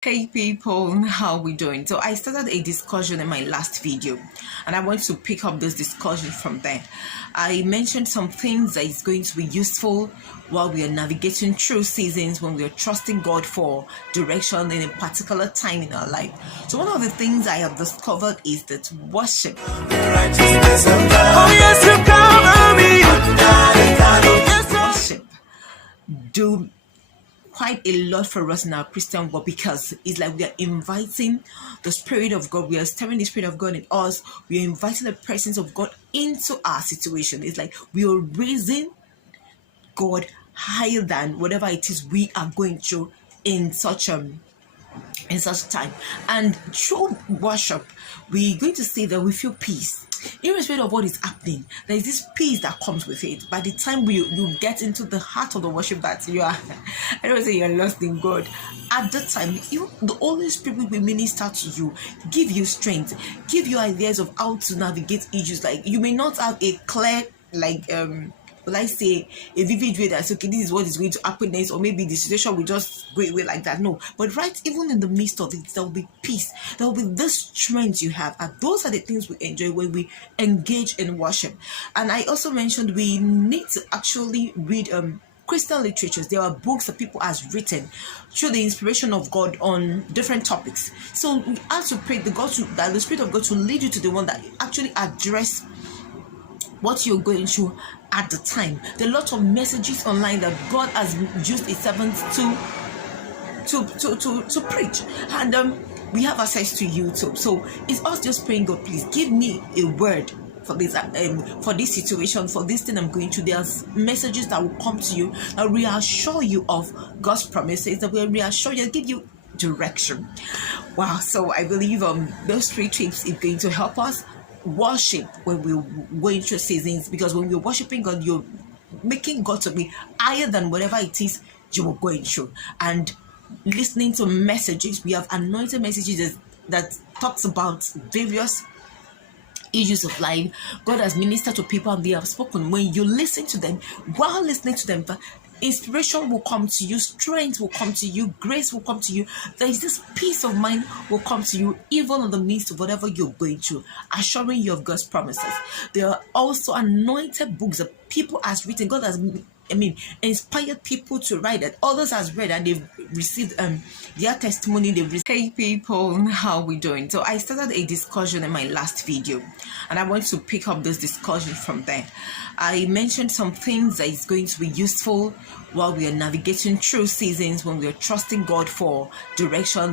Hey people, how we doing? So I started a discussion in my last video and I want to pick up this discussion from there. I mentioned some things that is going to be useful while we are navigating through seasons when we are trusting God for direction in a particular time in our life. So one of the things I have discovered is that worship do quite a lot for us in our Christian walk, because it's like we are inviting the Spirit of God, we are stirring the Spirit of God in us, we are inviting the presence of God into our situation. It's like we are raising God higher than whatever it is we are going through in such time. And through worship, we're going to say that we feel peace irrespective of what is happening. There is this peace that comes with it. By the time you get into the heart of the worship, that you are I don't say you're lost in God. At that time, the Holy Spirit will minister to you, give you strength, give you ideas of how to navigate issues. Like, you may not have a clear, will I say, a vivid way that's okay, this is what is going to happen next, or maybe the situation will just go away like that. No, but right, even in the midst of it, there will be peace, there will be this strength you have, and those are the things we enjoy when we engage in worship. And I also mentioned we need to actually read Christian literatures. There are books that people has written through the inspiration of God on different topics. So we have to pray that the Spirit of God to lead you to the one that actually address what you're going through at the time. There are lots of messages online that God has used His servants to preach, and we have access to YouTube. So it's us just praying, God, please give me a word for this situation, for this thing I'm going through. There's messages that will come to you that reassure you of God's promises, that will reassure you, give you direction. Wow. So I believe those 3 tips is going to help us worship when we're going through seasons, because when you're worshiping God, you're making God to be higher than whatever it is you are going through. And listening to messages, we have anointed messages that talks about various issues of life. God has ministered to people and they have spoken. When you listen to them, while listening to them, inspiration will come to you, strength will come to you, grace will come to you. There is this peace of mind will come to you, even in the midst of whatever you're going through, assuring you of God's promises. There are also anointed books that people has written. God has inspired people to write that others has read, and they've received their testimony. Hey people, how we doing? So I started a discussion in my last video and I want to pick up this discussion from there. I mentioned some things that is going to be useful while we are navigating through seasons when we are trusting God for direction